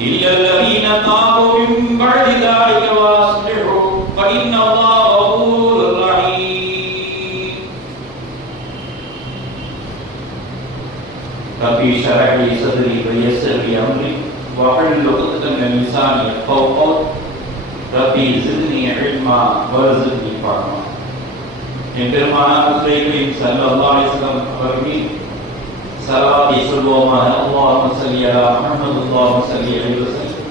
إلا الذين تابوا من بعد ذلك وأصلحوا فإن الله غفور رحيم. ربي اشرح لي صدري ويسر لي أمري واحلل عقدة من لساني يفقهوا قولي. ربي زدني علما وارزقني فهما. எம்பெருமானார் ஸல்லல்லாஹு அலைஹி வஸல்லம் அவர்கள் ஸலவாத்தை சொல்வோமாக. அல்லாஹும்ம ஸல்லி அலா முஹம்மது அல்லாஹும்ம ஸல்லி அலைஹி வஸல்லம்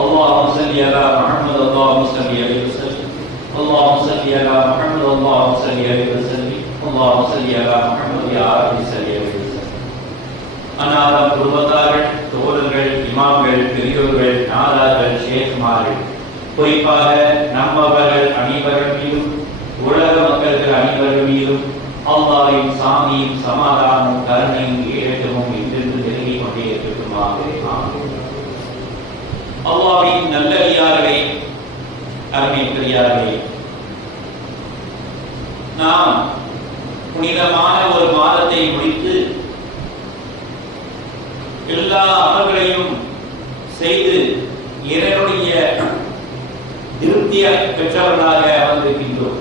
அல்லாஹும்ம ஸல்லி அலா முஹம்மது அல்லாஹும்ம ஸல்லி அலைஹி வஸல்லம் அல்லாஹும்ம ஸல்லி அலா முஹம்மது அல்லாஹும்ம ஸல்லி அலைஹி வஸல்லம் அல்லாஹும்ம ஸல்லி அலா முஹம்மது யா ரப்பி ஸல்லி அலைஹி வஸல்லம். அன்னாரம் குருவத்தார்கள், தோழர்கள், இமாம்கள், பெரியோர்கள், நாதார்கள், ஷேக்மார்கள், குறிப்பாக நம்மவர்கள் அனைவர்கள் மீதும் உலக மக்கள் அனைவர்கள் மீதும் அல்லாஹ்வின் சாந்தியும் சமாதானமும் கருணையும் ஏற்றமும் இன்றிருந்து நெருங்கிக் கொண்டே இருக்கட்டுமாக. அல்லாஹ்வின் நல்லடியார்களே, அருமை பெரியார்களே, நாம் புனிதமான ஒரு மாதத்தை முடித்து எல்லா அமல்களையும் செய்து இறைவனுடைய திருப்தியை பெற்றவர்களாக வந்திருக்கின்றோம்.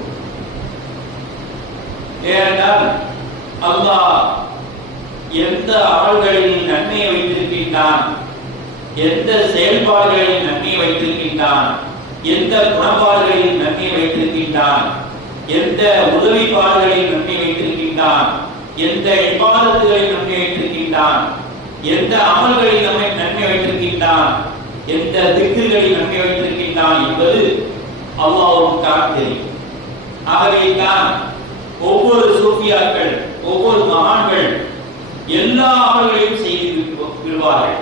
ஏனென்றால் அல்லாஹ் எந்த அமல்களில் நன்மையை வைத்திருக்கின்றான், எந்த செயல்பாடுகளில் நன்மையை வைத்திருக்கின்றான், எந்த குணப்பாடுகளில் நன்மையை வைத்திருக்கின்றான், எந்த உதவிப்பாடுகளில் நன்மை வைத்திருக்கின்றான், எந்த இபாதத்துகளில் நன்மை வைத்திருக்கின்றான், எந்த அமல்களில் நம்மை நன்மை வைத்திருக்கின்றான், எந்த திக்ர்களில் நன்மை வைத்திருக்கின்றான் என்பது அல்லாஹ்வுக்கு தான் தெரியும். ஆகவே தான் ஒவ்வொரு சூஃபியாக்கள், ஒவ்வொரு மகான்கள் எல்லா அமல்களையும் செய்து விடுவார்கள்.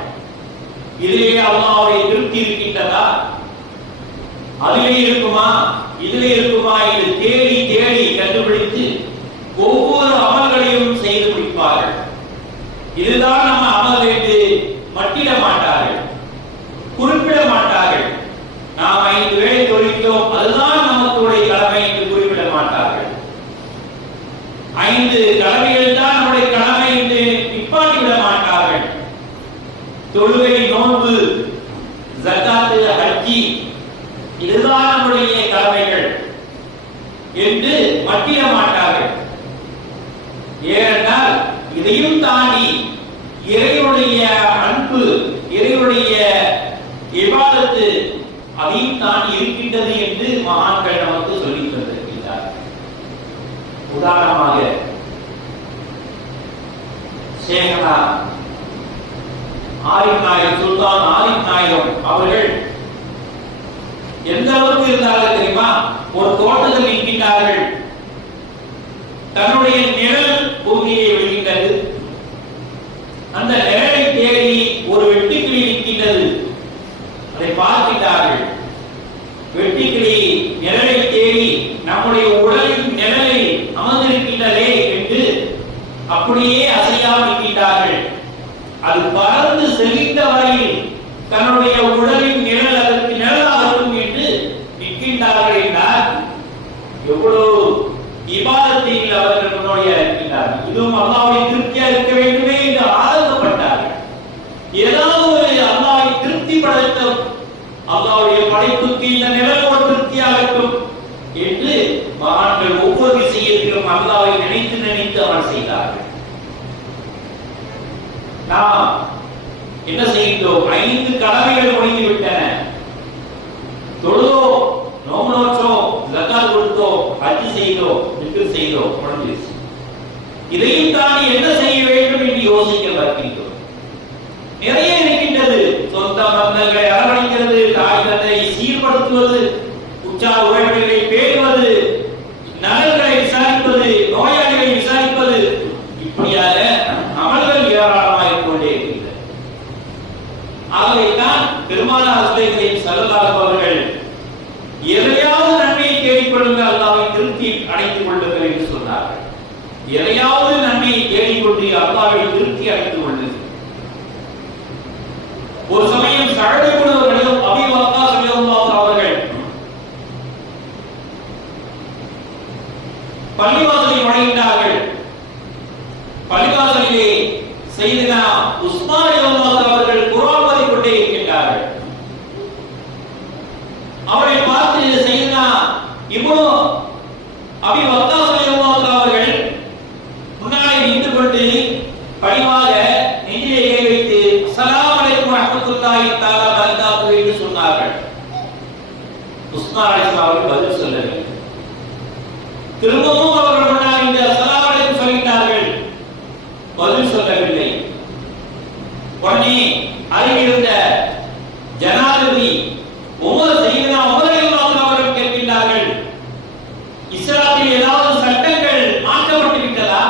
இதிலே அல்லாஹ்வுடைய திருப்தி இருக்கின்றதா, அதிலே இருக்குமா, இதிலே இருக்குமா என்று தேடி தேடி கண்டுபிடித்து ஒவ்வொரு அமல்களையும் செய்து முடிப்பார்கள். இதுதான் நம்ம அமல் என்று மட்டிட மாட்டார்கள், குறிப்பிட மாட்டார்கள். நாம் 5 வேளை தொழுகிறோம், அதுதான் நமக்குடைய கடமை என்று குறிப்பிட மாட்டார்கள். 5 கடமைகள் தான் நம்முடைய கடமை என்று நிப்பாட்டிவிட மாட்டார்கள். தொழுகை, நோன்பு, ஜகாத், ஹஜ்ஜி இதுதான் நம்முடைய கடமைகள் என்று மட்டிட மாட்டார்கள். ஏனென்றால் இதையும் தாண்டி இறைவனுடைய அன்பு, இறைவனுடைய இபாதத்து அதையும் தாண்டி இருக்கின்றது என்று மகான்கள் நமக்கு சொல்லித் தந்திருக்கிறார்கள். உதாரணமாக ஷேഖனா ஆரிஃப் நாயகம், சுல்தான் ஆரிஃப் நாயகம் அவர்கள் எந்த அளவுக்கு இருந்தார்கள் தெரியுமா? ஒரு தோட்டத்தில் நிற்கின்றார்கள், தன்னுடைய நிழல் பூமியை விழுகின்றது. அந்த நிழலை தேடி ஒரு வெட்டுக்கிளி நிற்கின்றது. அதை பார்க்கிறார்கள். வெட்டுக்கிளி நிழலை தேடி நம்முடைய உடலின் நிழலை அமர்ந்திருக்கின்றதே என்று அப்படியே அசையாமல் நிற்கின்றார்கள். அது பறந்து செல்கின்ற வரையில் தன்னுடைய உடலின் நிழல் அதற்கு நிழலாகும் என்று நிற்கின்றார்கள் என்றால் எவ்வளவு இபாதத்தில் அவர்கள் முன்னோடியாக இருக்கின்றார்கள். இதுவும் அல்லாஹ்வை திருப்தியா இருக்க வேண்டுமே என்று ஆதரப்பட்டார்கள். ஏதாவது ஒரு அல்லாஹ்வை திருப்திப்படுத்தும், அல்லாஹ்வுடைய படைப்புக்கு இந்த நிழலோடு திருப்தியாகட்டும் என்று மகான்கள் ஒவ்வொரு விஷயத்திலும் அல்லாஹ்வை நினைத்து நினைத்து அமல் செய்தார்கள். நாம் என்ன செய்கின்றோம்? 5 கடமைகள் முடிந்து விட்டன. தொழுதோ, நோன்பு நோற்றோம், ஜகாத் கொடுத்தோம், ஹஜ் செய்தோம், திக்ர் செய்தோம், முடிஞ்சிருச்சு. இதையும் தாண்டி என்ன செய்ய வேண்டும் என்று யோசிக்க பார்க்கின்றோம். நிறைய இருக்கின்றது. சொந்த பந்தங்களை அரவணைக்கிறது, தாய் தந்தை சீர்படுத்துவது, உற்சாக உறவினர்களை பேணுவது, நலன்களை விசாரிப்பது, நோயாளிகளை விசாரிப்பது, இப்படியாக அமல்கள் ஏராளமாக கொண்டே இருக்கின்றன. ஆகவேதான் பெருமானார் ஸல்லல்லாஹு அவர்கள் எதையாவது நன்மையை தேடிக்கொள்ளுங்கள், அல்லாஹ்வை திருப்தி அடைத்துக் கொள்ளுங்கள் என்று சொன்னார்கள். எதையாவது நன்மையை தேடிக்கொண்டு அல்லாஹ்வை திருப்தி அடைத்துக் கொள்ளுங்கள். ஒரு சமயம் சஅத் இப்னு அபீ வக்காஸ் ரலியல்லாஹு அவர்கள் பள்ளிவாசலில் நுழைந்தார்கள். பள்ளிவாசலிலே செய்தனா உஸ்மான் ரலியல்லாஹு அவர்கள் குர்ஆன் ஓதிக் கொண்டே இருக்கின்றார்கள். வரஹ்மத்துல்லாஹி தஆலா பரகாத்துஹு என்று சொன்னார்கள். உஸ்மான் அலைஹிஸ்ஸலாம் அவர்கள் பதில் சொல்லவில்லை. திரும்பவும் அவர்கள் முன்னால் இந்த அஸ்ஸலாமு அலைக்கும் சொல்லிட்டார்கள், பதில் சொல்லவில்லை. உடனே அருகிருந்த ஜனாதிபதி உமர் சையதுனா உமர் ரலியல்லாஹு அவர்கள் கேட்கின்றார்கள், இஸ்லாத்தில் ஏதாவது சட்டங்கள் மாற்றப்பட்டு விட்டதா?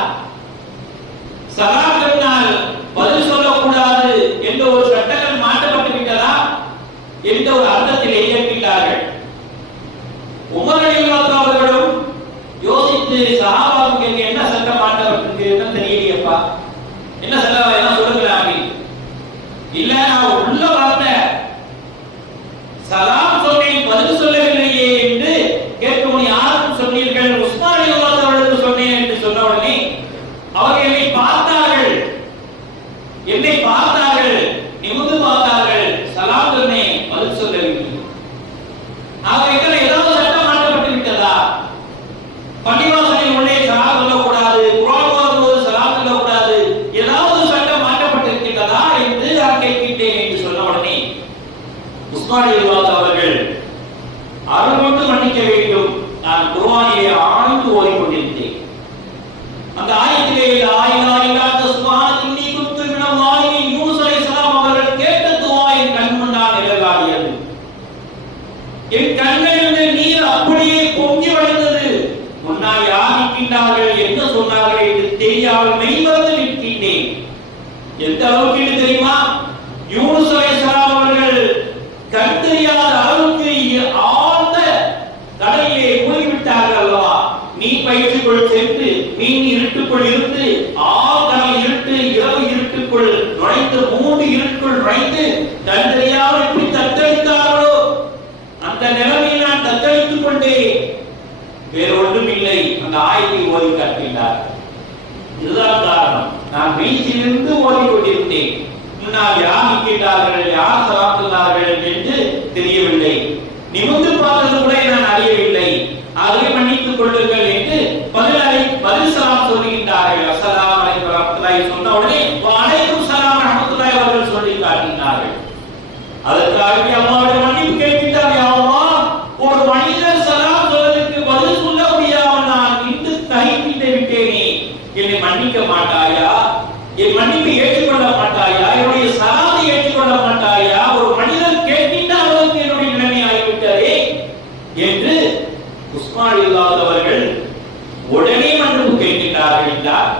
சலாம் சொன்னால் பதில் சொல்லக்கூடாது என்ற ஒரு சட்டங்கள் மாற்றப்பட்டு விட்டதா என்ற ஒரு அர்த்தத்திலே கேட்கின்றார்கள். உமர் ரலியல்லாஹு அவர்களும் யோசித்து சஹாபாவுக்கு என்ன சட்டம் மாற்றப்பட்டிருக்கு தெரியலையப்பா, என்ன சட்டம் என்ன சொல்லுங்களாமே, இல்ல நான் உள்ள வந்த சலாம் சொன்னேன் பதில் சொல்லவில்லையே என்று கேட்கும், யாருக்கும் சொன்னீர்கள்? உஸ்மான் ரலியல்லாஹு அவர்களுக்கு சொன்னேன் என்று சொன்ன உடனே அவர்கள் என்னை பார்த்தார்கள், நிமிர்ந்து பார்த்தார்கள், சலாம் சொன்னேன் பதில் சொல்லவில்லை. ஆக ஏதாவது சட்டம் மாற்றப்பட்டு விட்டதா? பள்ளிவாசலில் உள்ளே சலாம் சொல்லக்கூடாது, குர்ஆன் ஓதும்போது சலாம் சொல்லக்கூடாது, ஏதாவது சட்டம் மாற்றப்பட்டிருக்கிறதா என்று நான் கேட்கின்றேன் என்று சொன்ன உடனே உஸ்மான் ரலியல்லாஹு அவர்கள் அருள் கொண்டு மன்னிக்க வேண்டும், நான் குர்ஆனிலே ஆழ்ந்து ஓதிக்கொண்டிருந்தேன். அந்த ஆயத்திலே லா இலாஹா இல்லா அன்த சுப்ஹானக இன்னி குன்து மினல் ஸாலிமீன் யூனுஸ் அலைஹிஸ்ஸலாம் அவர்கள் கேட்ட துஆ என் கண் முன்னால் நிழலாடியது. என் கண்களிலிருந்து நீர் அப்படியே பொங்கி வழிந்தது. முன்னால் யார் நிற்கின்றார்கள், என்ன சொன்னார்கள் என்று தெரியாமல் மெய்மறந்து நிற்கின்றேன். எந்த அளவுக்கு தெரியுமா? யூனுஸ் அலைஹிஸ்ஸலாம் அவர்கள் கண் தெரியாத அளவுக்கு ஆழ்ந்த கடலிலே மூழ்கிவிட்டார்கள் அல்லவா? மீன் பயிற்சிக்குள் சென்று மீன் இருட்டுக்குள் இருந்து கடல் இருட்டு இரவு இருட்டுக்குள் நுழைந்து 3 இருட்டுக்குள் நுழைந்து கண் தெரியாமல் எப்படி தத்தளித்தார்களோ அந்த நிலைமையில் நான் தத்தளித்துக் கொண்டே வேறு ஒன்றும் இல்லை. அந்த ஆயத்தை ஓதி காட்டுகின்றார். இதுதான் காரணம். நான் வீட்டிலிருந்து ஓதிக்கொண்டிருந்தேன். முன்னால் யார் நிற்கின்றார்கள், யார் சலாம் சொன்னார்கள் என்று தெரியவில்லை. நிமிர்ந்து பார்த்தது கூட நான் அறியவில்லை. ஆகவே மன்னித்துக் கொள்ளுங்கள் என்று பதில் சலாம் சொல்லுகின்றார்கள். அஸ்ஸலாமு அலைக்கும் வரஹ்மத்துல்லாஹி சொன்ன உடனே வஅலைக்கும் ஸலாம் வரஹ்மத்துல்லாஹி அவர்கள் சொல்லி காட்டினார்கள். அதற்காக அல்லாஹ்விடம் மன்னிப்பு கேட்கின்றார். யா அல்லாஹ், ஒரு மனிதர் சலாம் சொல்வதற்கு பதில் சொல்ல முடியாமல் நான் இன்று தயங்கிட்டு விட்டேனே, என்னை மன்னிக்க மாட்டாயா? என் மன்னிப்பை ஏற்றுக்கொள்ள மாட்டாயா? என்னுடைய சலாத்தை ஏற்றுக்கொள்ள மாட்டாயா? ஒரு மனிதர் கேட்கின்ற அளவுக்கு என்னுடைய நிலைமை ஆகிவிட்டதே என்று உஸ்மான் ரலியல்லாஹு அவர்கள் உடனே மன்னிப்பு கேட்கின்றார்கள் என்றார்.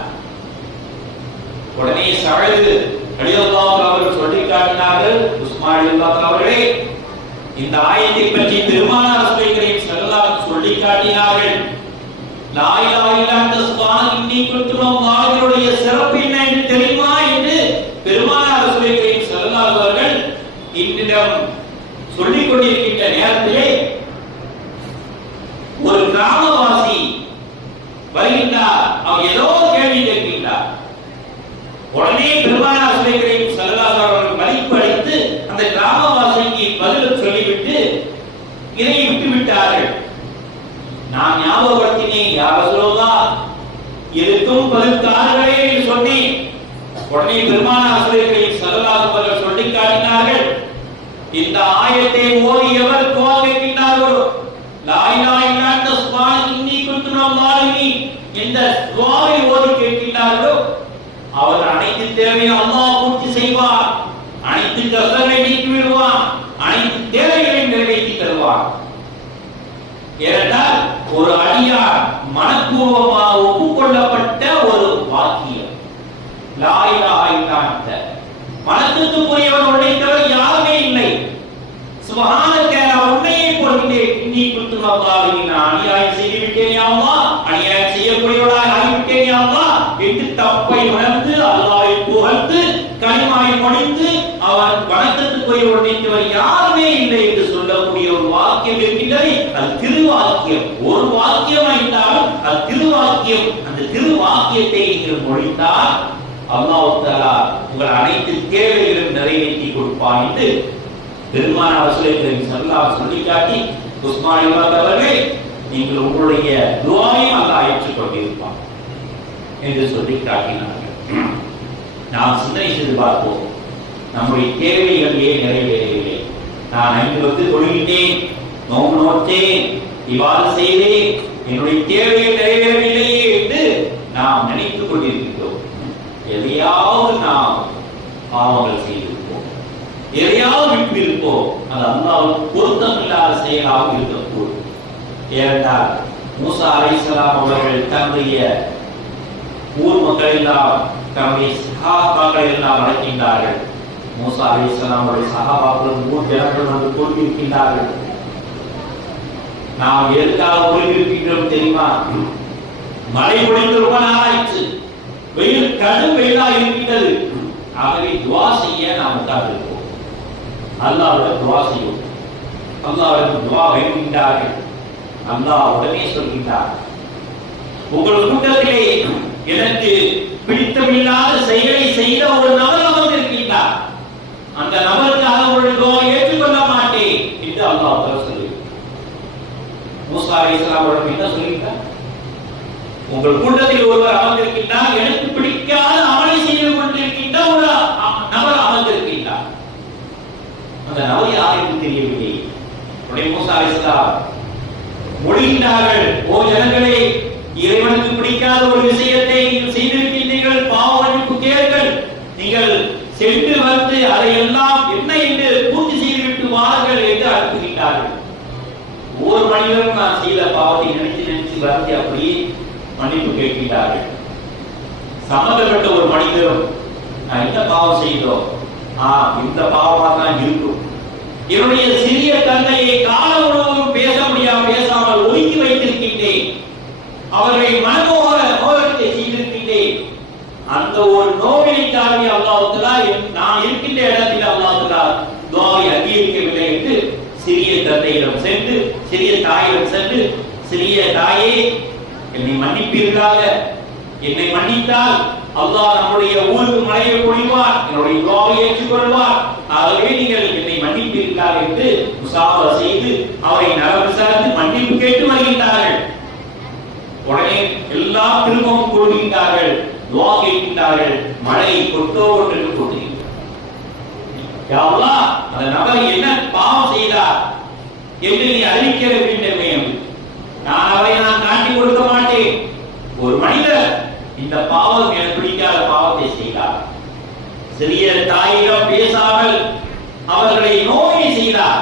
உடனே சஅது ரலியல்லாஹு அவர்கள் சொல்லி காட்டினார்கள், உஸ்மான் ரலியல்லாஹு அவர்களே, இந்த ஆயத்தை பற்றி பெருமானார் ரசூலுல்லாஹி ஸல்லல்லாஹு அலைஹி வஸல்லம் சொல்லி காட்டினார்கள். லா இலாஹா இல்லா அன்த சுப்ஹானக இன்னி குன்து மினல் ஸாலிமீனுடைய சிறப்பு என்ன என்று தெரியுமா என்று பெருமானார் ரசூலுல்லாஹி ஸல்லல்லாஹு அலைஹி அவர்கள் என்னிடம் சொல்லிக் கொண்டிருக்கின்ற நேரத்திலே ஒரு கிராமவாசி வருகின்றார். அவர் ஏதோ கேள்வி கேட்கின்றார். உடனே பெருமானார் ரசூலுல்லாஹி ஸல்லல்லாஹு அலைஹி அவர்கள் மதிப்பு அளித்து அந்த கிராமவாசிக்கு பதில் சொல்லிவிட்டு இதை விட்டு விட்டார்கள். நான் ஞாபகப்படுத்தினேன், யா ரசூலுல்லாஹ், எதுக்கும் பதில் தாருங்களே என்று சொன்னேன். உடனே பெருமானார் ரசூலுல்லாஹி ஸல்லல்லாஹு அலைஹி அவர்கள் சொல்லி காட்டினார்கள், இந்த ஆயத்தை ஓதியவர் துஆ கேட்கின்றார்களோ, லா இலாஹா இல்லா அன்த சுப்ஹானக இன்னி குன்து மினல் ஸாலிமீன் இந்த துஆவை ஓதி கேட்கின்றார்களோ, அவர் அனைத்து தேவையை அல்லாஹ் பூர்த்தி செய்வார், அனைத்து கஷ்டங்களை நீக்கி விடுவார், அனைத்து தேவைகளையும் நிறைவேற்றி தருவார். ஏனென்றால் ஒரு அடியார் மனப்பூர்வமாக ஒப்புக்கொள்ளப்பட்ட ஒரு வாக்கியம். லா இலாஹா இல்லா அன்த, மனத்துக்குரியவர் உன்னை தவிர யாருமே இல்லை. சுப்ஹானக, உன்னையே பொறுக்கிறேன். இன்னி குன்து மினல் ஸாலிமீன், அநியாயம் செய்து விட்டேன் யா அல்லாஹ், அநியாயம் செய்யக்கூடியவனாக ஆகிவிட்டேன் யா அல்லாஹ் என்று தப்பை உணர்ந்து அல்லாஹ்வை புகழ்ந்து கலிமாவை முடித்து அவன் வணக்கத்துக்குரிய உன்னை தவிர யாருமே இல்லை என்று சொல்லக்கூடிய ஒரு வாக்கியம் இருக்கின்றது. அது திருவாக்கியம். ஒரு வாக்கியம் என்றாலும் அது திருவாக்கியம். அந்த திருவாக்கியத்தை நீங்கள் மொழிந்தால் அல்லாஹ் தஆலா உங்கள் அனைத்து தேவைகளையும் நிறைவேற்றி கொடுப்பான் என்று பெருமானார் ரசூலுல்லாஹி ஸல்லல்லாஹு அலைஹி சொல்லி காட்டி, உஸ்மான் ரலியல்லாஹு அவர்களே, நீங்கள் உங்களுடைய துஆவையும் அல்லாஹ் ஏற்றுக்கொண்டிருப்பான் என்று சொல்லி காட்டினார்கள். நாம் சிந்தனை செய்து பார்ப்போம். நம்முடைய தேவைகள் ஏன் நிறைவேறவில்லை? நான் 5 வக்து தொழுகிட்டேன், நோன்பு நோற்றேன், இவ்வாறு செய்தேன், என்னுடைய தேவைகள் நிறைவேறவில்லையே என்று நாம் நினைத்துக் கொண்டிருக்கிறோம். எதையாவது நாம் பாவங்கள் செய்திருப்போம், எதையாவது விட்டிருப்போம். அது அல்லாஹ்வுக்கு பொருத்தமில்லாத செயலாக இருக்கக்கூடும். ஏனென்றால் மூசா அலைஹிஸ்ஸலாம் அவர்கள் தன்னுடைய ஊர் மக்கள் எல்லாம், தன்னுடைய சஹாபாக்கள் எல்லாம் அழைக்கின்றார்கள். மூசா அலைஹிஸ்ஸலாம் அவருடைய சஹாபாக்கள் ஊர் ஜனங்கள் வந்து கொண்டிருக்கின்றார்கள். நாம் எதற்காக கொண்டிருக்கின்றோம் தெரியுமா? மழை பொழிந்து ரொம்ப நாளாயிற்று, வெயில் கடும் வெயிலா இருக்கின்றது. ஆகவே துவா செய்ய நாம் உட்கார்ந்திருப்போம். அல்லாஹ்விடம் துவா செய்வோம். அல்லாஹ்விடம் துவா வேண்டுகின்றார்கள். அல்லாஹ் உடனே சொல்கின்றார், உங்கள் கூட்டத்திலே எனக்கு பிடித்தமில்லாத செயலை செய்த ஒரு நபர் அமர்ந்திருக்கின்றார், அந்த நபருக்காக ஒரு துவா ஏற்றுக்கொள்ள மாட்டேன் என்று அல்லாஹ் சொல்லுகிறார். மூசா அலைஹிஸ்ஸலாம் அவர்கள் என்ன சொல்கிறார்? உங்கள் கூட்டத்தில் ஒருவர் அமர்ந்திருக்கின்றார், எனக்கு பிடிக்காத அமலை செய்து கொண்டிருக்கின்ற ஒரு நபர் அமர்ந்திருக்கின்றார். அந்த நபர் யார் என்று தெரியவில்லை. உடனே மூசா அலைஹிஸ்ஸலாம் மொழிகின்றார்கள், ஓ ஜனங்களே, இறைவனுக்கு பிடிக்காத ஒரு விஷயத்தை நீங்கள் செய்திருக்கின்றீர்கள், பாவ மன்னிப்பு கேளுங்கள். நீங்கள் சென்று வந்து அதையெல்லாம் என்ன என்று பூர்த்தி செய்துவிட்டு வாருங்கள் என்று அனுப்புகின்றார்கள். ஒவ்வொரு மனிதரும் நான் செய்த பாவத்தை நினைத்து வருத்தி அப்படியே மன்னிப்பு கேட்கின்றார்கள். சம்பந்தப்பட்ட ஒரு மனிதரும் நான் என்ன பாவம் செய்தோம், இந்த பாவமாக தான் இருக்கும், என்னுடைய சிறிய தந்தையை கால உணவும் பேசாமல் ஒதுக்கி வைத்திருக்கின்றேன், அவர்களை மனமோகத்தை செய்திருக்கின்றேன், அந்த ஒரு நோவினைக்காக அல்லாஹ் தஆலா நான் இருக்கின்ற இடத்தில் அல்லாஹ் தஆலா துஆவை அங்கீகரிக்கவில்லை என்று சிறிய தந்தையிடம் சென்று, சிறிய தாயிடம் சென்று, சிறிய தாயே, என்னை மன்னிப்பீர்களாக, என்னை மன்னித்தால் அல்லாஹ் நம்முடைய ஊருக்கு மழையை பொழிவார், என்னுடைய துஆவை ஏற்றுக்கொள்வார், ஆகவே நீங்கள் என்னை மன்னிப்பீர்களாக என்று முசாபா செய்து அவரை நலம் விசாரித்து மன்னிப்பு கேட்டு வருகின்றார்கள். உடனே எல்லாம் திரும்பவும் கூறுகின்றார்கள், துஆ கேட்கின்றார்கள், மழை கொட்டோ என்று கூறுகின்றார். யா அல்லாஹ், அந்த நபர் என்ன பாவம் செய்தார் என்று நீ அறிவிக்க வேண்டும், நான் காட்டி கொடுக்க மாட்டேன். ஒரு மனிதர் இந்த பாவம் எனக்கு பிடிக்காத பாவத்தை செய்தார், சிறிய தாயிடம் பேசாமல் அவர்களை நோயை செய்தார்,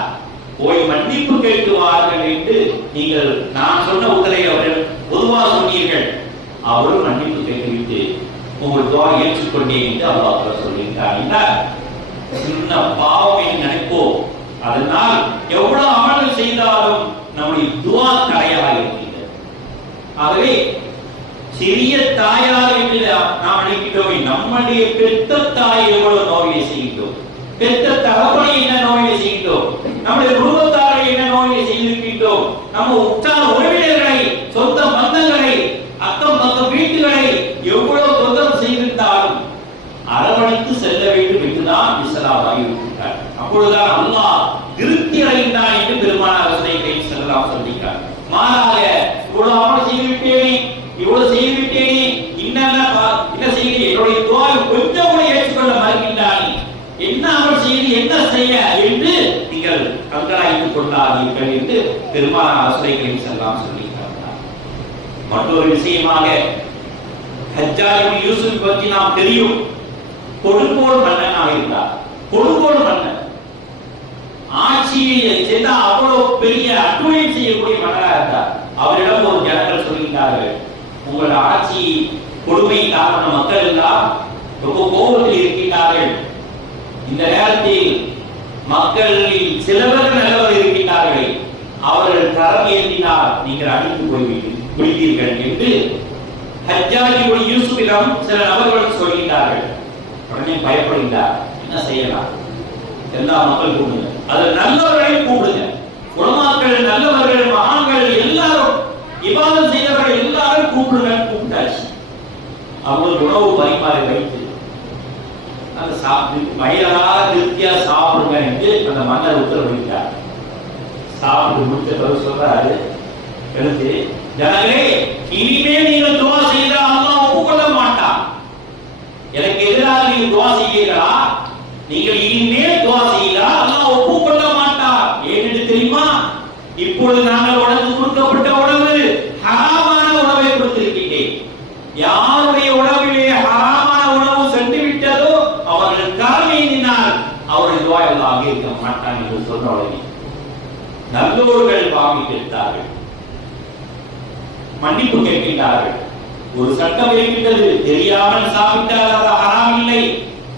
போய் மன்னிப்பு கேட்டுவார்கள் என்று நீங்கள் நான் சொன்ன உத்தரவை அவர்கள் பொதுவாக சொன்னீர்கள். அவரும் மன்னிப்பு கேட்டுவிட்டு உங்கள் துஆ ஏற்றுக்கொண்டேன் என்று அல்லாஹ் சொல்லியிருக்கிறார். சின்ன பாவம் என்று நினைப்போம், அதனால் எவ்வளவு அமல்கள் செய்தாலும் நம்முடைய துஆ தடையாக இருக்கின்றது. ஆகவே சிறிய தாயார் என்று நாம் நினைக்கின்றோம், நம்முடைய பெத்த தாயை எவ்வளவு நோயை செய்கின்றோம், பெத்த தகப்பனை என்ன நோயை செய்கின்றோம், நம்முடைய குடும்பத்தாரை என்ன நோயை செய்திருக்கின்றோம், நம்ம உற்றார் உறவினர்களை, சொந்த பந்தங்களை, அக்கம் பக்கம் வீட்டுகளை எவ்வளவு தொந்தரவு செய்திருந்தாலும் அரவணைத்து செல்ல வேண்டும் என்றுதான் இஸ்லாம் அறிவிக்கின்றார். அப்பொழுதுதான் அல்லாஹ் திருப்தி அடைகின்றான் என்று பெருமானார் ஸல்லல்லாஹு சொல்லியிருக்கிறார். மாறாக இவ்வளவு அமல் செய்துவிட்டேனே, இவ்வளவு செய்துவிட்டேனே, என்ன செய்து என்னுடைய துஆவை கொஞ்சம் கூட ஏற்றுக்கொள்ள மறுக்கின்றானே, என்ன அமல் செய்து என்ன செய்ய என்று நீங்கள் கண்காணித்துக் கொள்ளாதீர்கள் என்று பெருமானார் ஸல்லல்லாஹு சொல்லியிருக்கிறார். மற்றொரு விஷயமாக ஹஜ்ஜாஜ் இப்னு யூசுப் பற்றி நாம் தெரியும். கொடுங்கோல் மன்னனாக இருந்தார். கொடுங்கோல் மன்னன் ஆட்சியை செய்த அவ்வளவு பெரிய அட்டுழியை செய்யக்கூடிய மன்னராக இருந்தார். அவரிடம் ஒரு ஜனங்கள் சொல்கின்றார்கள், உங்கள் ஆட்சி கொடுமை காரண மக்கள் எல்லாம் ரொம்ப கோபத்தில் இருக்கின்றார்கள், இந்த நேரத்தில் மக்களில் சிலவர் நல்லவர் இருக்கின்றார்கள், அவர்கள் கரம் ஏந்தினால் நீங்கள் அடித்து போய்விடுவீர்கள் என்று ஹஜ்ஜாஜ் இப்னு யூசுஃபிடம் சில நபர்கள் சொல்கின்றார்கள். உடனே பயப்படுகின்றார், என்ன செய்யலாம், எல்லா மக்கள் கூப்பிடுங்க, அது நல்லவர்களை கூப்பிடுங்க, உலமாக்கள், நல்லவர்கள், மகான்கள் எல்லாரும், இபாதத் செய்தவர்கள் எல்லாரும் கூப்பிடுங்க. கூப்பிட்டாச்சு. அவங்களுக்கு உணவு பரிமாறி வைத்து அந்த சாப்பிட்டு வயிறார திருப்தியா சாப்பிடுங்க என்று அந்த மன்னர் உத்தரவிட்டார். சாப்பிட்டு முடிச்ச பிறகு சொல்றாரு, எடுத்து, ஜனங்களே, இனிமேல் நீங்கள் துஆ செய்தால் அல்லாஹ் ஒப்புக்கொள்ள மாட்டான். எனக்கு எதிராக நீங்க துஆ செய்வீர்களா, நீங்கள் இனிமேல் துஆ செய்யலாம், அல்லாஹ் ஒப்புக்கொள்ள மாட்டார். ஏன்னு தெரியுமா? இப்பொழுது நாங்கள் உனக்கு கொடுக்கப்பட்ட உணவு ஹராமான உணவை கொடுத்திருக்கிறேன். யாருடைய உணவிலே ஹராமான உணவு சென்று விட்டதோ அவர்கள் காரணத்தினால் அவருடைய துஆ அல்லாஹ் அங்கீகரிக்க மாட்டான் என்று சொன்ன உடனே நல்லோர்கள் வாங்கி கேட்டார்கள், மன்னிப்பு கேட்கின்றார்கள். ஒரு சட்டம் இருக்கின்றது, தெரியாமல் சாப்பிட்டால் அது ஹராம் இல்லை,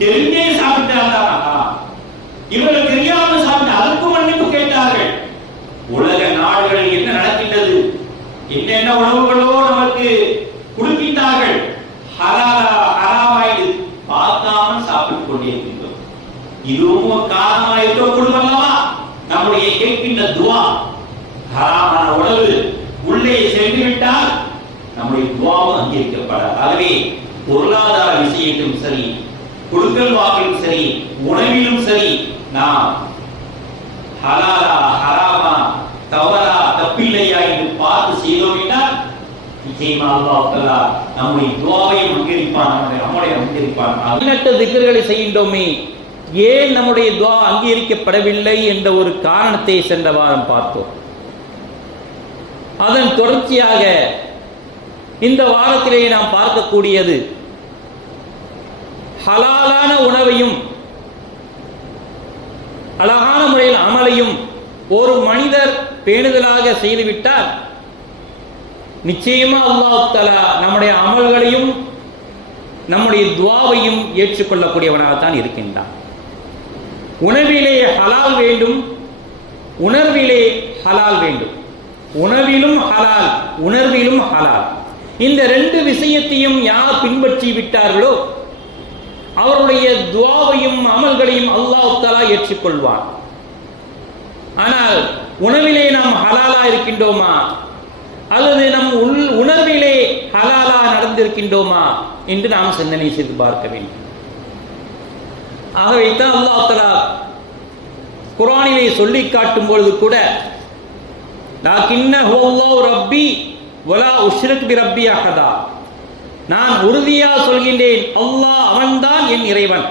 தெரிந்தே சாப்பிட்டால் தான் ஹராம். இவர்கள் தெரியாமல் சாப்பிட்டு அதற்கு மன்னிப்பு கேட்டார்கள். உலக நாடுகளில் என்ன நடக்கின்றது, என்னென்ன உணவுகளோ நமக்கு கொடுக்கின்றார்கள், ஹலாலா ஹராமாய் பார்க்காமல் சாப்பிட்டுக் கொண்டே இருக்கின்றோம். இதுவும் ஒரு காரணமாக இருக்கக்கூடும் அல்லவா? நம்முடைய கேட்கின்ற துஆ ஹராமான உணவு உள்ளே சென்று விட்டால் நம்முடைய துஆவும் அங்கீகரிக்கப்படாது. ஆகவே பொருளாதார விஷயத்திலும் சரி, கொடுக்கல் வாக்கிலும் சரி, உணவிலும் சரி, நாம் ஹலாலா ஹராமா தவறா தப்பில்லையா என்று பார்த்து செய்தோம் என்றால் நிச்சயமா அல்லாஹ் தஆலா நம்முடைய துஆவை அங்கீகரிப்பான், நம்முடைய அமலை அங்கீகரிப்பான். எண்ணற்ற திக்ர்களை செய்கின்றோமே, ஏன் நம்முடைய துஆ அங்கீகரிக்கப்படவில்லை என்ற ஒரு காரணத்தை சென்ற வாரம் பார்த்தோம். அதன் தொடர்ச்சியாக இந்த வாரத்திலேயே நாம் பார்க்கக்கூடியது ஹலாலான உணவையும் அழகான முறையில் அமலையும் ஒரு மனிதர் பேணுதலாக செய்துவிட்டால் நிச்சயமா அல்லாஹ் தஆலா நம்முடைய அமல்களையும் நம்முடைய துஆவையும் ஏற்றுக்கொள்ளக்கூடியவனாகத்தான் இருக்கின்றான். உணவிலே ஹலால் வேண்டும், உணர்விலே ஹலால் வேண்டும். உணவிலும் ஹலால், உணர்விலும் ஹலால். இந்த ரெண்டு விஷயத்தையும் யார் பின்பற்றி விட்டார்களோ அவருடைய துஆவையும் அமல்களையும் அல்லாஹ் தஆலா ஏற்றுக்கொள்வார். ஆனால் உணவிலே நாம் ஹலாலா இருக்கின்றோமா அல்லது நம் உணர்விலே ஹலாலா நடந்திருக்கின்றோமா என்று நாம் சிந்தனை செய்து பார்க்க வேண்டும். ஆகவே தான் அல்லாஹ் தஆலா குர்ஆனிலே சொல்லி காட்டும் பொழுது கூட லாக்கின்னஹு அல்லாஹு ரப்பி வலா உஷ்ரிக் பி ரப்பி அஹதா, நான் உறுதியாக சொல்கின்றேன், அல்லாஹ் அவன்தான் என் இறைவன்,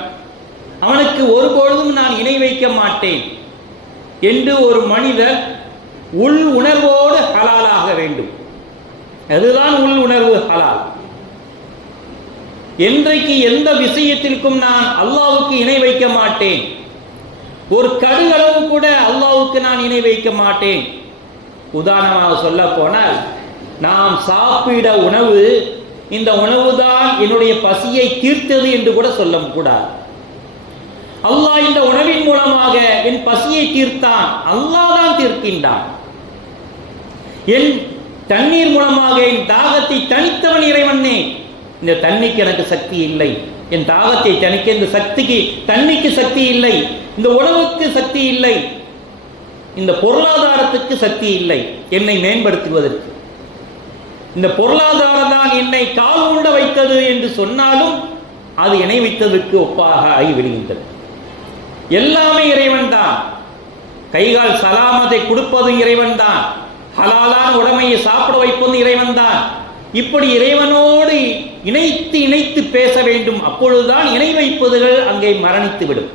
அவனுக்கு ஒருபொழுதும் நான் இணை வைக்க மாட்டேன் என்று ஒரு மனிதர் உள் உணர்வோடு ஹலாலாக வேண்டும். அதுதான் உள் உணர்வு ஹலால். என்றைக்கு எந்த விஷயத்திற்கும் நான் அல்லாஹ்வுக்கு இணை வைக்க மாட்டேன், ஒரு கடுகளவு கூட அல்லாஹ்வுக்கு நான் இணை வைக்க மாட்டேன். உதாரணமாக சொல்ல போனால் நாம் சாப்பிட உணவு, இந்த உணவுதான் என்னுடைய பசியை தீர்த்தது என்று கூட சொல்ல கூடாது. அல்லாஹ் இந்த உணவின் மூலமாக என் பசியை தீர்த்தான், அல்லாஹ் தான் தீர்க்கின்றான். என் தண்ணீர் மூலமாக என் தாகத்தை தணித்தவன் இறைவனே. இந்த தண்ணிக்கு எனக்கு சக்தி இல்லை, என் தாகத்தை தணிக்க இந்த சக்திக்கு தண்ணிக்கு சக்தி இல்லை, இந்த உணவுக்கு சக்தி இல்லை, இந்த பொருளாதாரத்துக்கு சக்தி இல்லை என்னை மேம்படுத்துவதற்கு. இந்த பொருளாதாரம் தான் என்னை கால் உள்ள வைத்தது என்று சொன்னாலும் அது இணை வைத்ததற்கு ஒப்பாக ஆகிவிடுகின்றது. எல்லாமே இறைவன் தான். கைகால் சலாமத்தை கொடுப்பதும் இறைவன் தான், ஹலாலான உடமையை சாப்பிட வைப்பதும் இறைவன் தான். இப்படி இறைவனோடு இணைத்து இணைத்து பேச வேண்டும். அப்பொழுதுதான் இணை வைப்பதுகள் அங்கே மரணித்துவிடும்.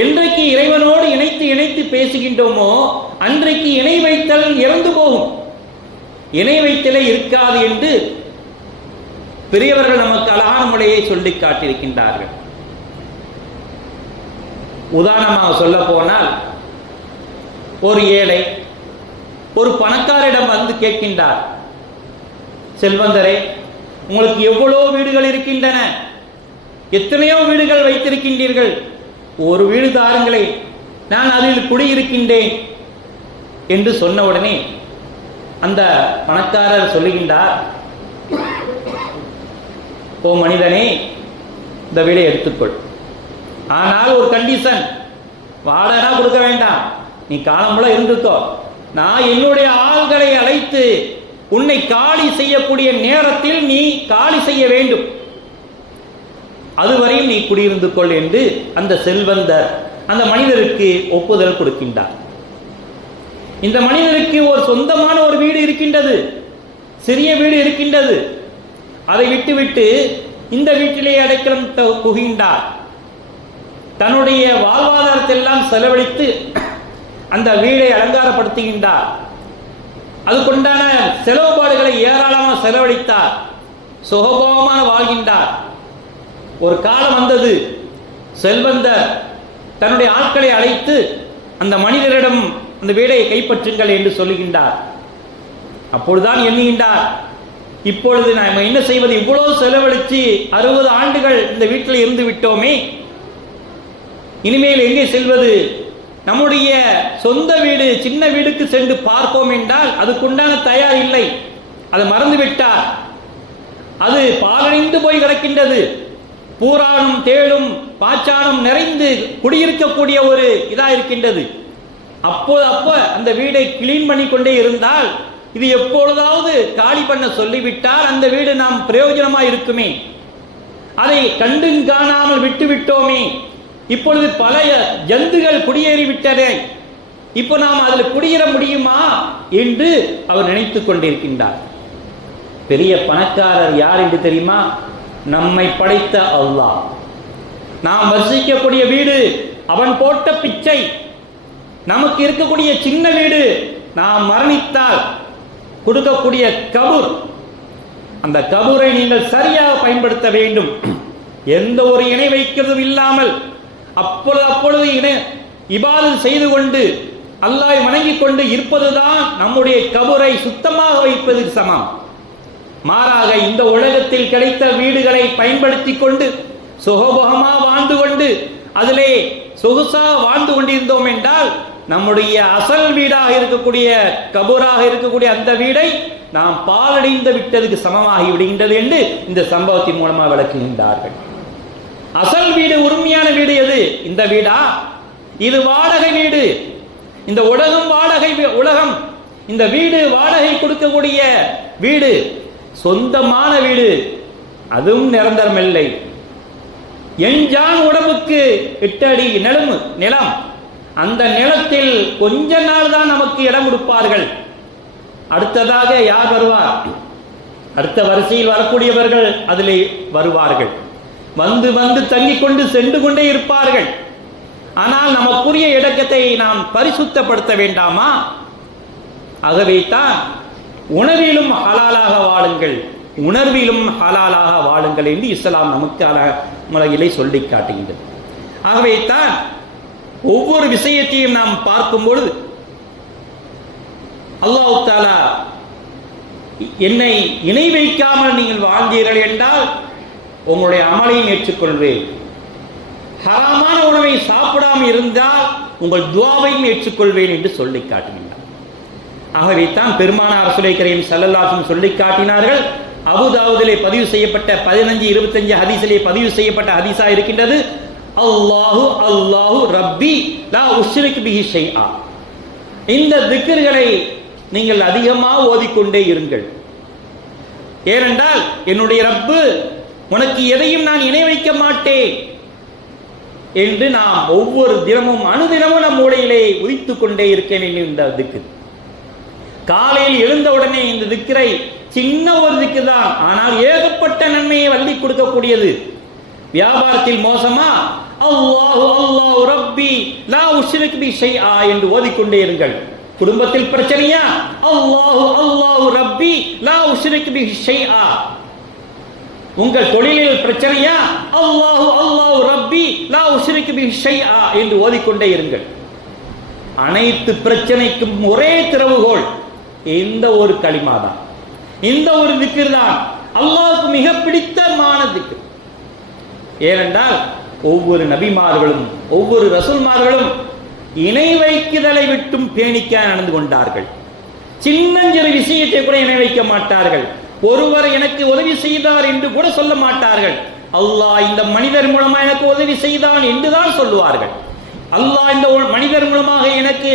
என்றைக்கு இறைவனோடு இணைத்து இணைத்து பேசுகின்றோமோ அன்றைக்கு இணை வைத்தல் இறந்து போகும். இணை வைத்தலே இருக்காது என்று பெரியவர்கள் நமக்கு அழகான முறையை சொல்லி காட்டியிருக்கின்றார்கள். உதாரணமாக சொல்ல போனால் ஒரு ஏழை ஒரு பணக்காரிடம் வந்து கேட்கின்றார், செல்வந்தரே, உங்களுக்கு எவ்வளவு வீடுகள் இருக்கின்றன, எத்தனையோ வீடுகள் வைத்திருக்கின்றீர்கள், ஒரு வீடு தாருங்களே, நான் அதில் குடியிருக்கின்றேன் என்று சொன்ன உடனே அந்த பணக்காரர் சொல்லுகின்றார், ஓ மனிதனே, இந்த வீடை எடுத்துக்கொள், ஆனால் ஒரு கண்டிஷன், வாடகை கொடுக்க வேண்டாம், நீ காலமுள்ள இருந்துக்கோ, நான் என்னுடைய ஆள்களை அழைத்து உன்னை காலி செய்யக்கூடிய நேரத்தில் நீ காலி செய்ய வேண்டும், அதுவரையும் நீ குடியிருந்து கொள் என்று அந்த செல்வந்தர் அந்த மனிதருக்கு ஒப்புதல் கொடுக்கின்றார். இந்த மனிதருக்கு ஒரு சொந்தமான ஒரு வீடு இருக்கின்றது, சிறிய வீடு இருக்கின்றது. அதை விட்டுவிட்டு இந்த வீட்டிலே அடைக்கலம் புகின்றார். தன்னுடைய வாழ்வாதாரத்தெல்லாம் செலவழித்து அந்த வீடை அலங்காரப்படுத்துகின்றார். அதுக்குண்டான செலவுபாடுகளை ஏராளமாக செலவழித்தார். சுகபோகமான வாழ்கின்றார். ஒரு காலம் வந்தது, செல்வந்தர் தன்னுடைய ஆட்களை அழைத்து அந்த மனிதரிடம் அந்த வீடை கைப்பற்றுங்கள் என்று சொல்லுகின்றார். அப்பொழுதுதான் எண்ணுகின்றார், இப்பொழுது நாம் என்ன செய்வது, இவ்வளவு செலவழித்து 60 ஆண்டுகள் இந்த வீட்டில் இருந்து விட்டோமே, இனிமேல் எங்கே செல்வது? நம்முடைய சொந்த வீடு, சின்ன வீடுக்கு சென்று பார்ப்போம் என்றால் அதுக்குண்டான தயார் இல்லை. அதை மறந்துவிட்டார். அது பாலடைந்து போய் கிடக்கின்றது. பூரானும் தேளும் பாச்சானும் நிறைந்து குடியிருக்கக்கூடிய ஒரு இதா இருக்கின்றது. அப்போ அந்த வீடை கிளீன் பண்ணி கொண்டே இருந்தால் இது எப்பொழுதாவது காலி பண்ண சொல்லிவிட்டால் அந்த வீடு நாம் பிரயோஜனமாக இருக்குமே. அதை கண்டும் காணாமல் விட்டு விட்டோமே. இப்பொழுது பல ஜந்துகள் குடியேறிவிட்டதே, இப்போ நாம் அதில் குடியேற முடியுமா என்று அவர் நினைத்துக் கொண்டிருக்கின்றார். பெரிய பணக்காரர் யார் என்று தெரியுமா? நம்மை படைத்த அல்லாஹ். நாம் வசிக்கக்கூடிய வீடு அவன் போட்ட பிச்சை. நமக்கு இருக்கக்கூடிய சின்ன வீடு நாம் மரணித்தால் கொடுக்கக்கூடிய கபூர். அந்த கபூரை நீங்கள் சரியாக பயன்படுத்த வேண்டும். எந்த ஒரு இணை வைக்கிறதும் இல்லாமல் அப்பொழுது இபாதத் செய்து கொண்டு அல்லாஹ்வை வணங்கிக் கொண்டு இருப்பதுதான் நம்முடைய கபூரை சுத்தமாக வைப்பதற்கு சமம். மாறாக இந்த உலகத்தில் கிடைத்த வீடுகளை பயன்படுத்தி கொண்டு சுகபோகமாக வாழ்ந்து கொண்டு அதிலே சொகுசாக வாழ்ந்து கொண்டிருந்தோம் என்றால் நம்முடைய அசல் வீடாக இருக்கக்கூடிய கபூராக இருக்கக்கூடிய அந்த வீடை நாம் பாலடைந்து விட்டதுக்கு சமமாகி விடுகின்றது என்று இந்த சம்பவத்தின் மூலமாக விளக்குகின்றார்கள். அசல் வீடு, உரிமையான வீடு எது? இந்த வீடா? இது வாடகை வீடு. இந்த உலகம் வாடகை உலகம். இந்த வீடு வாடகை கொடுக்கக்கூடிய வீடு, சொந்தமான வீடு, அதுவும் நிரந்தரம் இல்லை. எஞ்சான் உடம்புக்கு 8 அடி நிலம். அந்த நிலத்தில் கொஞ்ச நாள் தான் நமக்கு இடம் கொடுப்பார்கள். அடுத்ததாக யார் வருவார்? அடுத்த வரிசையில் வரக்கூடியவர்கள் அதிலே வருவார்கள். வந்து வந்து தங்கிக் கொண்டு சென்று கொண்டே இருப்பார்கள். ஆனால் நமக்குரிய இடத்தை நாம் பரிசுத்தப்படுத்த வேண்டாமா? ஆகவே தான் உணவிலும் ஹலாலாக வாழுங்கள், உணர்விலும் ஹலாலாக வாழுங்கள் என்று இஸ்லாம் நமக்கு முறையிலே சொல்லி காட்டுகின்றது. ஆகவே தான் ஒவ்வொரு விஷயத்தையும் நாம் பார்க்கும் பொழுது அல்லாஹ் தஆலா என்னை இணை வைக்காமல் நீங்கள் வாழ்ந்தீர்கள் என்றால் உங்களுடைய அமலையும் ஏற்றுக்கொள்வேன். ஹராமான உணவை சாப்பிடாமல் இருந்தால் உங்கள் துஆவையும் ஏற்றுக்கொள்வேன் என்று சொல்லி காட்டினார். ஆகவே தான் பெருமானார் ரசூலுல்லாஹி கரீம் ஸல்லல்லாஹு அலைஹி வஸல்லம் சொல்லி காட்டினார்கள். அபூதாவூதிலே பதிவு செய்யப்பட்ட 15-25 ஹதீஸிலே பதிவு செய்யப்பட்ட ஹதீஸா இருக்கின்றது. அல்லாஹு அல்லாஹு ரப்பி லா உஷ்ரிகு பிஹி ஷைஆ. இந்த திக்ர்களை நீங்கள் அதிகமாக ஓதிக்கொண்டே இருங்கள். ஏனென்றால் என்னுடைய ரப்பு, உனக்கு எதையும் நான் இணை வைக்க மாட்டேன் என்று நாம் ஒவ்வொரு தினமும் அனுதினமும் நம் மூளையிலே உதித்துக் கொண்டே இருக்க வேண்டும். இந்த திக்ர் காலையில் எழுந்தவுடனே இந்த திக்ரை, சின்ன ஒரு திக்ர் தான், ஆனால் ஏகப்பட்ட நன்மையை வள்ளி கொடுக்கக்கூடியது. வியாபாரத்தில் மோசமா? அல்லாஹு அல்லாஹு ரப்பி லா உஷ்ரிகு பிஹி ஷைஆ என்று ஓதிக்கொண்டே இருங்கள். குடும்பத்தில் பிரச்சனையா? அல்லாஹு அல்லாஹு ரப்பி லா உஷ்ரிகு பிஹி ஷைஆ. உங்கள் தொழிலில் பிரச்சனையா? அல்லாஹு அல்லாஹு ரப்பி லா உஷ்ரிகு பிஹி ஷைஆ என்று ஓதிக்கொண்டே இருங்கள். அனைத்து பிரச்சனைக்கும் ஒரே திறவுகோல் இந்த ஒரு களிமா தான், இந்த ஒரு திக்ர் தான். அல்லாஹ்வுக்கு மிக பிடித்தமான திக்ர். ஏனென்றால் ஒவ்வொரு நபிமார்களும் ஒவ்வொரு ரசூல்மார்களும் இணை வைக்குதலை விட்டும் பேணிக்க நடந்து கொண்டார்கள். சின்னஞ்சிறு விஷயத்தை கூட இணை வைக்க மாட்டார்கள். ஒருவர் எனக்கு உதவி செய்தார் என்று கூட சொல்ல மாட்டார்கள். அல்லாஹ் இந்த மனிதர் மூலமா எனக்கு உதவி செய்தான் என்றுதான் சொல்லுவார்கள். அல்லாஹ் இந்த மனிதர் மூலமாக எனக்கு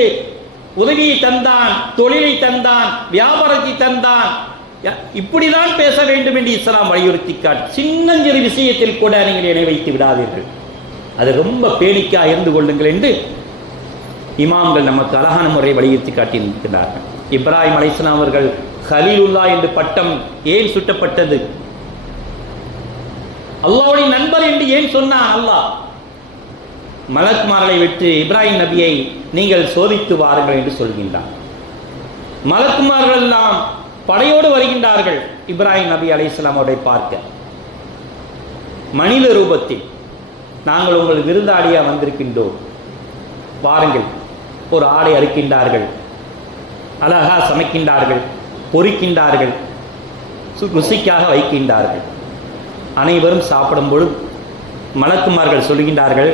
உதவியை தந்தான், தொழிலை தந்தான், வியாபாரத்தை தந்தான், இப்படிதான் பேச வேண்டும் என்று இஸ்லாம் வலியுறுத்தி காட்டு. சின்னஞ்சிறு விஷயத்தில் கூட நீங்கள் இணை வைத்து விடாதீர்கள், அது ரொம்ப பேணிக்கா இருந்து கொள்ளுங்கள் என்று இமாம்கள் நமக்கு அழகான முறை வலியுறுத்தி காட்டியிருக்கிறார்கள். இப்ராஹிம் அலைஹிஸ்ஸலாம் அவர்கள் கலீலுல்லா என்று பட்டம் ஏன் சுட்டப்பட்டது? அல்லாஹ்வுடைய நண்பர் என்று ஏன் சொன்னான் அல்லாஹ்? மலக்குமார்களை விட்டு இப்ராஹிம் நபியை நீங்கள் சோதித்து வாருங்கள் என்று சொல்கின்றார். மலக்குமார்கள் எல்லாம் படையோடு வருகின்றார்கள் இப்ராஹிம் நபி அலைஹிஸ்ஸலாம் அவரை பார்க்க. மனித ரூபத்தில், நாங்கள் உங்கள் விருந்தாடியா வந்திருக்கின்றோம், வாருங்கள். ஒரு ஆடை அறுக்கின்றார்கள், அழகா சமைக்கின்றார்கள், பொறிக்கின்றார்கள், ருசிக்காக வைக்கின்றார்கள். அனைவரும் சாப்பிடும் பொழுது மலக்குமார்கள் சொல்கின்றார்கள்,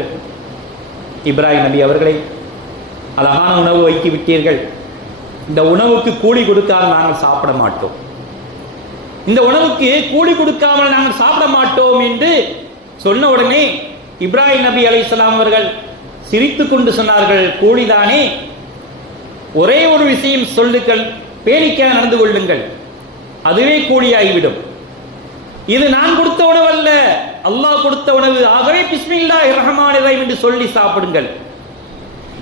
இப்ராஹிம் நபி அவர்களை, அழகான உணவு வைத்து விட்டீர்கள், இந்த உணவுக்கு கூலி கொடுக்காமல் நாங்கள் சாப்பிட மாட்டோம், இந்த உணவுக்கு கூலி கொடுக்காமல் நாங்கள் சாப்பிட மாட்டோம் என்று சொன்ன உடனே இப்ராஹிம் நபி அலைஹிஸ்ஸலாம் அவர்கள் சிரித்துக் கொண்டு சொன்னார்கள், கூலிதானே, ஒரே ஒரு விஷயம் சொல்லுங்கள், பேணிக்காக நடந்து கொள்ளுங்கள், அதுவே கூலியாகிவிடும். இது நான் கொடுத்த உணவு அல்ல, அல்லாஹ் கொடுத்த உணவு, ஆகவே பிஸ்மில்லாஹிர் ரஹ்மானிர் ரஹீம் என்று சொல்லி சாப்பிடுங்கள்.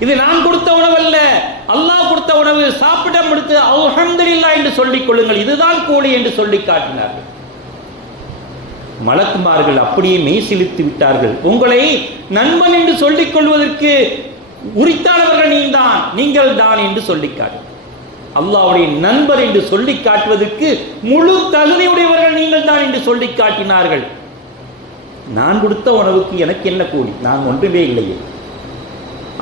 இது நான் கொடுத்த உணவு அல்ல, அல்லாஹ் கொடுத்த உணவு, சாப்பிட முடித்து அல்ஹம்துலில்லாஹ் என்று சொல்லிக் கொள்ளுங்கள், இதுதான் கூலி என்று சொல்லி காட்டினார்கள். மலக்குமார்கள் அப்படியே மெய் சிலிர்த்து விட்டார்கள். உங்களை நண்பன் என்று சொல்லிக் கொள்வதற்கு உரித்தானவர்கள் நீங்கள் தான் என்று சொல்லி காட்டு, அல்லாஹ்வுடைய நண்பர் என்று சொல்லி காட்டுவதற்கு முழு தகுதியுடையவர்கள் நீங்கள் தான் என்று சொல்லி காட்டினார்கள். நான் கொடுத்த உணவுக்கு எனக்கு என்ன கூலி? நான் ஒன்றுமே இல்லையே,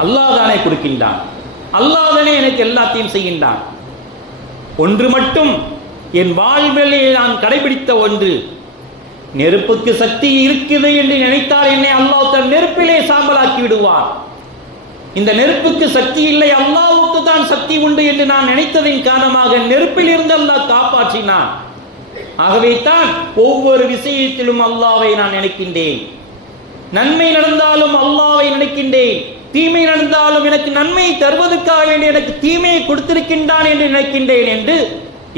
அல்லாஹ் தானே கொடுக்கின்றான், அல்லாஹ் தானே எனக்கு எல்லாத்தையும் செய்கின்றான். ஒன்று மட்டும் என் வாழ்விலே நான் கடைபிடித்த ஒன்று, நெருப்புக்கு சக்தி இருக்குது என்று நினைத்தால் என்னை அல்லாஹ் தன் நெருப்பிலே சாம்பலாக்கி விடுவார். இந்த நெருப்புக்கு சக்தி இல்லை, அல்லாஹ்வுக்கு தான் சக்தி உண்டு என்று நான் நினைத்ததின் காரணமாக நெருப்பில் இருந்து அல்லாஹ் காப்பாற்றினான். ஆகவே தான் ஒவ்வொரு விஷயத்திலும் அல்லாஹ்வை நான் நினைக்கின்றேன். நன்மை நடந்தாலும் அல்லாஹ்வை நினைக்கின்றேன், தீமை நடந்தாலும் எனக்கு நன்மை தருவதற்காக வேண்டி எனக்கு தீமையை கொடுத்திருக்கின்றான் என்று நினைக்கின்றேன் என்று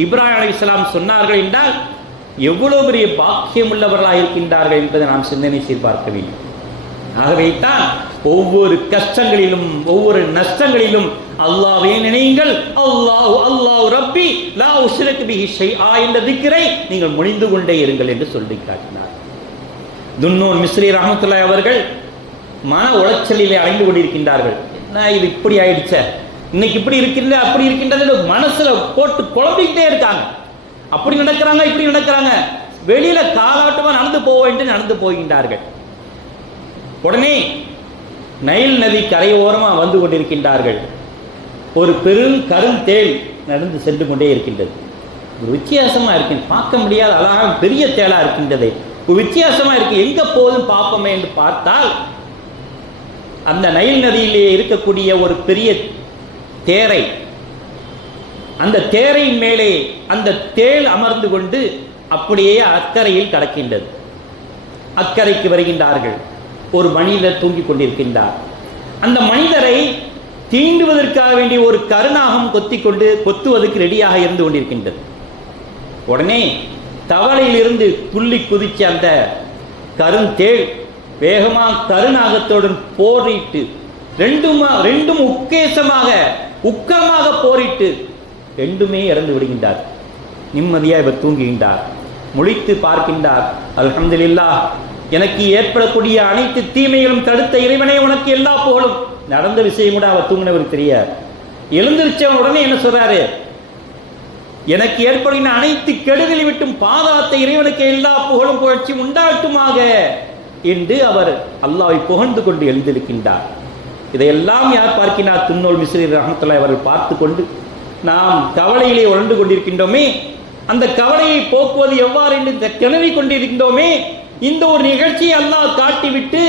இப்ராஹிம் அலைஹிஸ்ஸலாம் சொன்னார்கள் என்றால் எவ்வளவு பெரிய பாக்கியம் உள்ளவர்களாக இருக்கின்றார்கள் என்பதை நாம் சிந்தனை செய்து பார்க்க வேண்டும். ஆகவே தான் ஒவ்வொரு கஷ்டங்களிலும் ஒவ்வொரு நஷ்டங்களிலும் அல்லாஹ்வை நினையுங்கள், அல்லாஹ் ரப்பி லா உஷ்ரிகு பிஹி ஷைஆ என்ற திக்ரை நீங்கள் முடிந்து கொண்டே இருங்கள் என்று சொல்லி காட்டினார். துன்னூன் மிஸ்ரி ரஹ்மத்துல்லாஹி அவர்கள் மன உளைச்சலிலே அடைந்து கொண்டிருக்கின்றார்கள். என்ன இது இப்படி ஆயிடுச்ச, இன்னைக்கு இப்படி இருக்கின்ற அப்படி இருக்கின்றது மனசுல போட்டு குழம்பிக்கிட்டே இருக்காங்க. அப்படி நடக்கிறாங்க, இப்படி நடக்கிறாங்க, வெளியில காலாட்டமா நடந்து போவோம் என்று நடந்து போகின்றார்கள். உடனே நைல் நதி கரையோரமா வந்து கொண்டிருக்கின்றார்கள். ஒரு பெரும் கருந்தேள் நடந்து சென்று கொண்டே இருக்கின்றது. ஒரு வித்தியாசமா இருக்கு, பார்க்க முடியாத அழகாக பெரிய தேளா இருக்கின்றது, ஒரு வித்தியாசமா இருக்கு, எங்க போதும் பார்ப்போமே என்று பார்த்தால் அந்த நைல் நதியிலே இருக்கக்கூடிய ஒரு பெரிய தேரை, அந்த தேரையின் மேலே அந்த தேள் அமர்ந்து கொண்டு அப்படியே அக்கறையில் கடக்கின்றது. அக்கறைக்கு வருகின்றார்கள். ஒரு மனிதர் தூங்கிக் கொண்டிருக்கின்றார். அந்த மனிதரை தீண்டுவதற்காக வேண்டிய ஒரு கருநாகம் கொத்துவதற்கு ரெடியாக இருந்து கொண்டிருக்கின்றது. உடனே தவளையிலிருந்து துள்ளி குதிச்ச அந்த கருந்தேள் வேகமாக கருநாகத்துடன் போரிட்டு ரெண்டும் உக்கமாக போரிட்டு ரெண்டுமே இறந்து விடுகின்றார். நிம்மதியாக இவர் தூங்குகின்றார். முழித்து பார்க்கின்றார், அல்ஹம்துலில்லாஹ், எனக்கு ஏற்படக்கூடிய அனைத்து தீமைகளும் தடுத்த இறைவனே உனக்கு எல்லா புகழும். நடந்த விஷயம் கூட அவர் தூங்கினவருக்கு தெரியாது. எழுந்திருச்சவன் உடனே என்ன சொல்றாரு, எனக்கு ஏற்படுகின்ற அனைத்து கெடுதலை விட்டும் பாதாத்த இறைவனுக்கு எல்லா புகழும் புகழ்ச்சி உண்டாட்டுமாக என்று அவர் அல்லாஹ்வை புகழ்ந்து கொண்டு எழுந்திருக்கின்றார். இதையெல்லாம் யார் பார்க்கிறார்? துன்னூல் மிஸ்ரி ரஹ்மத்துல்லாஹி அவர்கள் பார்த்து கொண்டு, நாம் கவலையிலே உழண்டு கொண்டிருக்கின்றோமே, அந்த கவலையை போக்குவது எவ்வாறு என்று கிணறி கொண்டிருக்கின்றோமே, இந்த ஒரு நிகழ்ச்சியை அல்லாஹ் காட்டிவிட்டு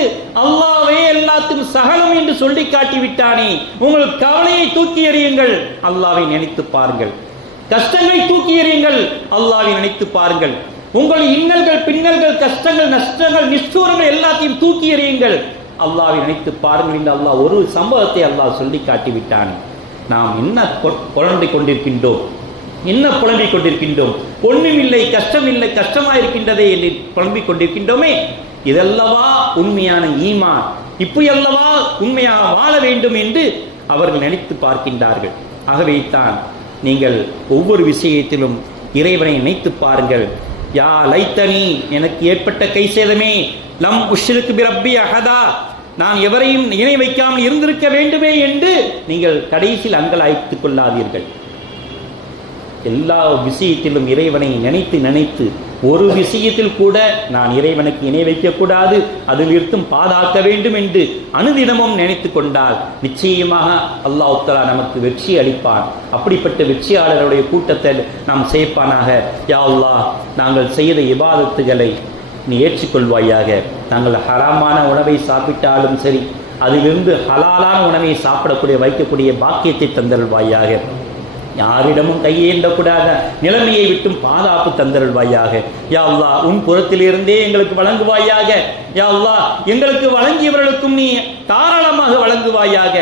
அல்லாஹ்வே எல்லாத்துக்கும் சகலம் என்று சொல்லி காட்டிவிட்டானே, உங்கள் கவலையை தூக்கி எறியுங்கள், அல்லாஹ்வை நினைத்து பாருங்கள். கஷ்டங்களை தூக்கி எறியுங்கள், அல்லாஹ்வை நினைத்து பாருங்கள். உங்கள் இன்னல்கள், பின்னல்கள், கஷ்டங்கள், நஷ்டங்கள், நிஷ்டூரங்கள் எல்லாத்தையும் தூக்கி எறியுங்கள், அல்லாஹ்வை நினைத்து பாருங்கள் என்று அல்லாஹ் ஒரு சம்பவத்தை அல்லாஹ் சொல்லி காட்டிவிட்டானே. நாம் என்ன புலம்பிக் கொண்டிருக்கின்றோம், என்ன புலம்பிக் கொண்டிருக்கின்றோம்? ஒண்ணுமில்லை, கஷ்டமில்லை, கஷ்டமாக இருக்கின்றதே என்று புலம்பிக் கொண்டிருக்கின்றோமே. இதல்லவா உண்மையான ஈமான், இப்படி அல்லவா உண்மையாக வாழ வேண்டும் என்று அவர்கள் நினைத்து பார்க்கின்றார்கள். ஆகவே தான் நீங்கள் ஒவ்வொரு விஷயத்திலும் இறைவனை நினைத்து பாருங்கள். யா லைத்தனி, எனக்கு ஏற்பட்ட கை சேதமே, லம் உஷ்ரிக் பி ரப்பி அஹதா, நான் எவரையும் இணை வைக்காமல் இருந்திருக்க வேண்டுமே என்று நீங்கள் கடைசியில் அங்கலாய்த்துக் கொள்ளாதீர்கள். எல்லா விஷயத்திலும் இறைவனை நினைத்து நினைத்து ஒரு விஷயத்தில் கூட நான் இறைவனுக்கு இணை வைக்கக்கூடாது, அதிலிருந்தும் பாதுகாக்க வேண்டும் என்று அனுதினமும் நினைத்து கொண்டால் நிச்சயமாக அல்லாஹ் தஆலா நமக்கு வெற்றி அளிப்பான். அப்படிப்பட்ட வெற்றியாளருடைய கூட்டத்தை நாம் சேர்ப்பானாக. யா அல்லாஹ், நாங்கள் செய்த இபாதத்துகளை நீ ஏற்றுக்கொள்வாயாக. நாங்கள் ஹராமான உணவை சாப்பிட்டாலும் சரி, அதிலிருந்து ஹலாலான உணவை சாப்பிடக்கூடிய வைக்கக்கூடிய பாக்கியத்தை தந்தருள்வாயாக. யாரிடமும் கையேந்தக்கூடாத நிலைமையை விட்டும் பாதுகாப்பு தந்தருள்வாயாக. யா அல்லாஹ், உன் புறத்திலிருந்தே எங்களுக்கு வழங்குவாயாக. யா அல்லாஹ், எங்களுக்கு வழங்கியவர்களுக்கும் நீ தாராளமாக வழங்குவாயாக.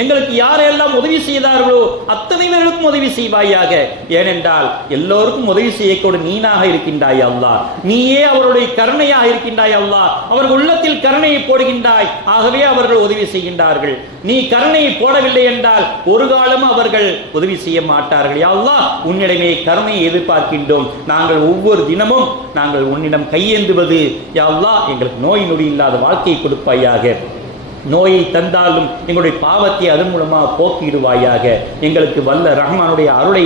எங்களுக்கு யாரெல்லாம் உதவி செய்தார்களோ அத்தனை பேர்களுக்கும் உதவி செய்வாயாக. ஏனென்றால் எல்லோருக்கும் உதவி செய்யக்கூட நீனாக இருக்கின்றாய் அல்லாஹ். நீயே அவருடைய கருணையாக இருக்கின்றாய் அல்லாஹ். அவர்கள் உள்ளத்தில் கருணையை போடுகின்றாய், ஆகவே அவர்கள் உதவி செய்கின்றார்கள். நீ கருணையை போடவில்லை என்றால் ஒரு காலமும் அவர்கள் உதவி செய்ய மாட்டார்கள். யா அல்லாஹ், உன்னிடமே கருணையை எதிர்பார்க்கின்றோம். நாங்கள் ஒவ்வொரு தினமும் நாங்கள் உன்னிடம் கையேந்துவது யா அல்லாஹ், எங்களுக்கு நோய் நொடி இல்லாத வாழ்க்கையை கொடுப்பாயாக. நோயை தந்தாலும் எங்களுடைய பாவத்தை அதன் மூலமாக போக்கிடுவாயாக. எங்களுக்கு வல்ல ரஹ்மானுடைய அருளை